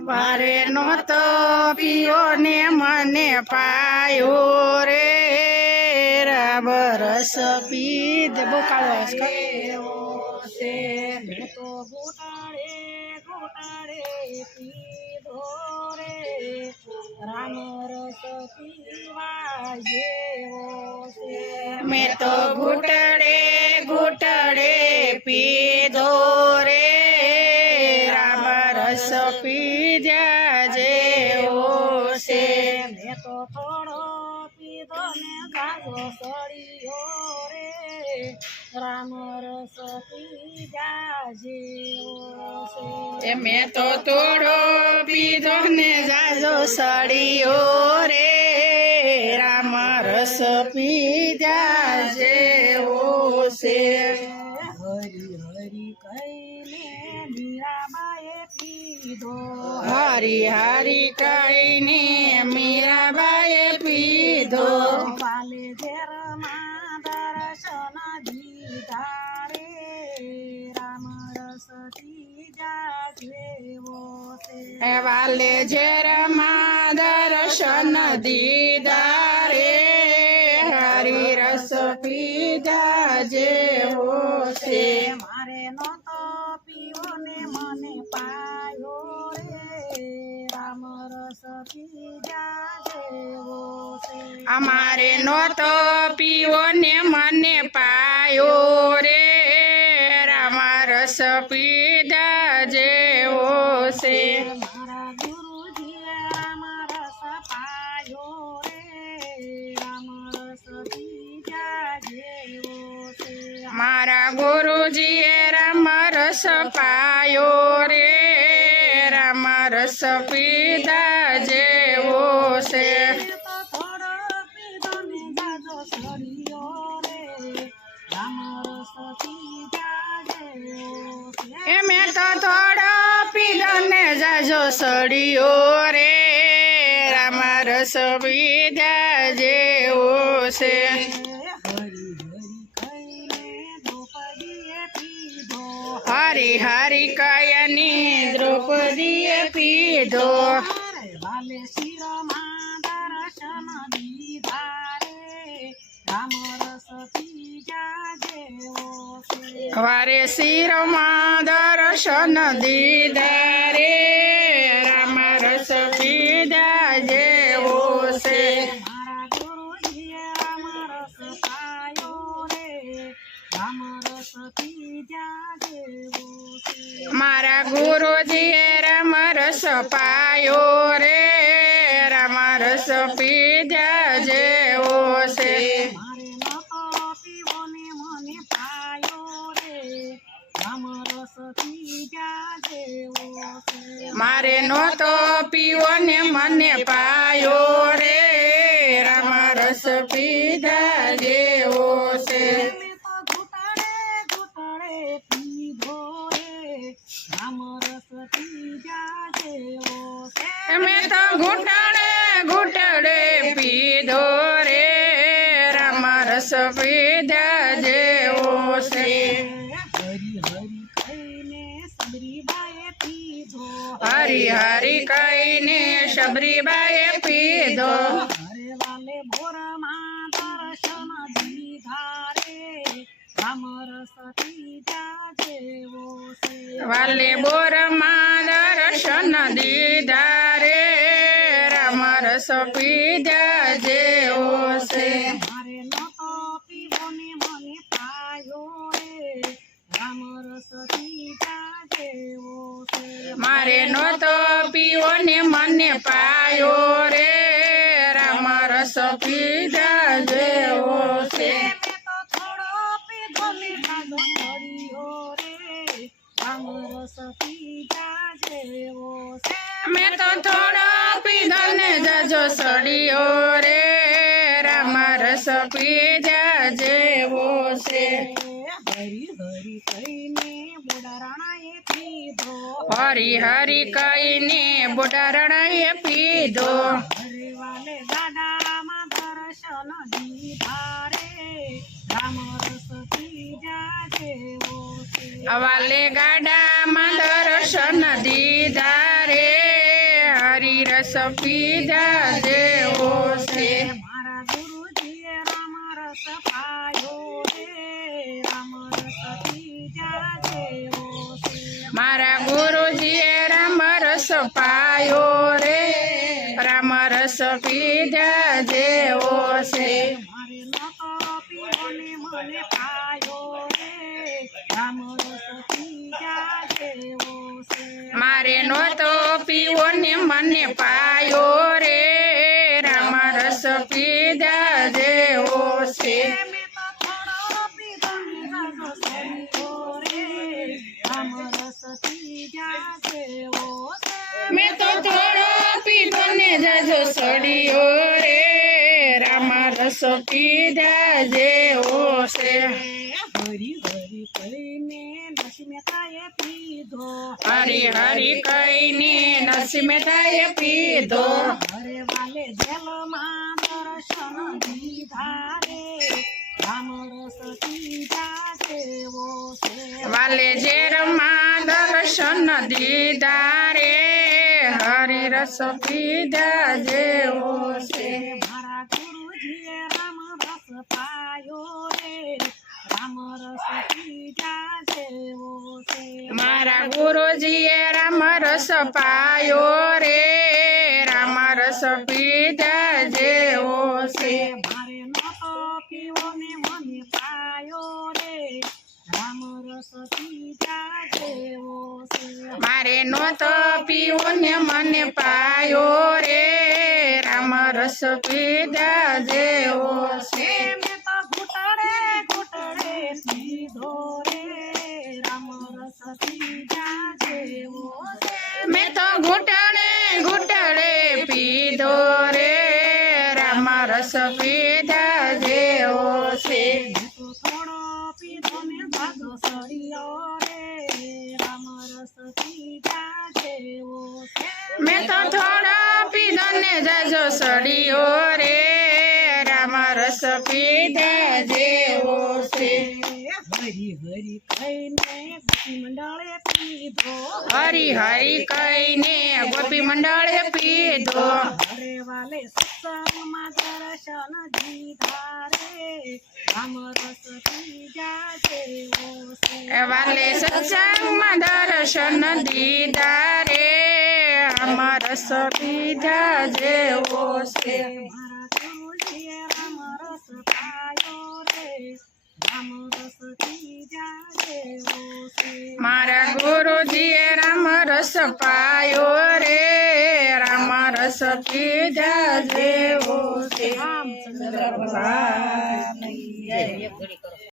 મારે નહોતો પીઓ ને મને પાયો રે. રામ રસ પીધ. બહુ કાળો ઘૂંટાડે પીધો રે. રામ રસ પીવા જેવો છે. મેં તો ઘૂંટડે ઘૂંટડે પીધો રે. રામ રસ પીધા જેવો છે. મેં તો થોડો પીધો ને ગાજો સળિયો રે. રામ રસ એ મેં તો થોડો પીધો ને જાજો સડીઓ રે. રામ રસ પીધા જેવો છે હરી હરી કહીને મીરાબાએ પીધો. હરી હરી કહીને મીરાબાએ પીધો. વાલે ઝેરમાં દર્શન દીદા રે હરી રસ પીધા જેવો છે મારે નતો પીવો ને મને પાયો રે રામ રસ પીધા જેવો અમારે નહોતો પીવો ને મને પાયો રે. છે. મારા ગુરુજીએ રામ રસ પાયો રે. રામ રસ પીધા જેવો છે. જાજો સળિયો રે, રામ રસ પીધા જેવો છે. હરી હરી કયની દ્રૌપદીએ પીધો. રામ રસ છે વારે શિરમાં દર્શન દીધા રે, રામ રસ પીધા જેવો છે. મારા ગુરુજીએ રામ રસ પાયો રે, રામ પીધા જેવો છે મારે નતો પીવો ને મને પાયો રે રામ રસ ત્રીજા જેવો છે મારે નહોતો પીવો ને મને પાયો રે. રામ રસ પીધા જેવો છે. મેં તો ઘૂંટણે ઘૂંટડે પીધો કહીને શબરીબાએ પીધો. હરે વાલે ભોરમાં દર્શન દીધા રે રામ રસ ત્રીજા જેવો છે વાલે બોરમાં દર્શન દીધા રે રામ રસ પીધા જેવો છે મારે નતો પીવો ને મને પાયો રે રામ રસ ત્રીજા જેવો છે મારે નહોતો પીવો ને મને પાયો રે રામ રસ પીધા જેવો છે. હરી હરી કહીને બોટારણાએ પીધો. હરે વાલે દાદામાં દર્શન દીધા રે રામ ગાડામાં દર્શન દીધા રે હરિરસ પીધા રસ પાયો રે રામ રસ પીધા જેવો છે. મારે નતો પીવો ને રે રામ રસ પીધા જેવો છે. મારે નહોતો પીવો ને મને પાયો રે રામ રસ પીધા રસ પીધા જેવો છે હરી હરી કહીને નસમેતાએ પીધો. હરી હરી કહીને નસીમેતાએ પીધો. હરે વાલે જેલમાં દર્શન દીધા રે રામ રસ પીધા જેવો છે વાલે ઝેરમાં દર્શન દીધા રે હરી રસ પીધા જેવો છે મારા ગુરુજીએ રામ રસ પાયો રે રામ રસ પીધા જેવો છે મારા ગુરુજીએ રામ રસ પાયો રે રામ રસ પીધા જેવો છે મારે નતો પીવો ને મને પાયો રે રામ રસ પીધા જેવો છે મારે નહોતો પીવો ને મને પાયો રે રામ રસ પીધા જેવો છે જાજો સડિયો રે રામ રસ પીધા છે હરી હરી કહીને ગોપી મંડળે પીધો. હરી હરી કહીને ગોપી મંડળે પીધો. હરે વાલે સત્સંગમાં દર્શન દીધા રે રામ રસ જેવો છે વાલે સત્સંગમાં દર્શન દીધા રે રામ રસ પીધા જેવો છે રામ રસ પાયો રે. રામ રસ પીધા જેવો છે મારા ગુરુજીએ રામ રસ પાયો રે રામ રસ પીધા જેવો છે ભગવાન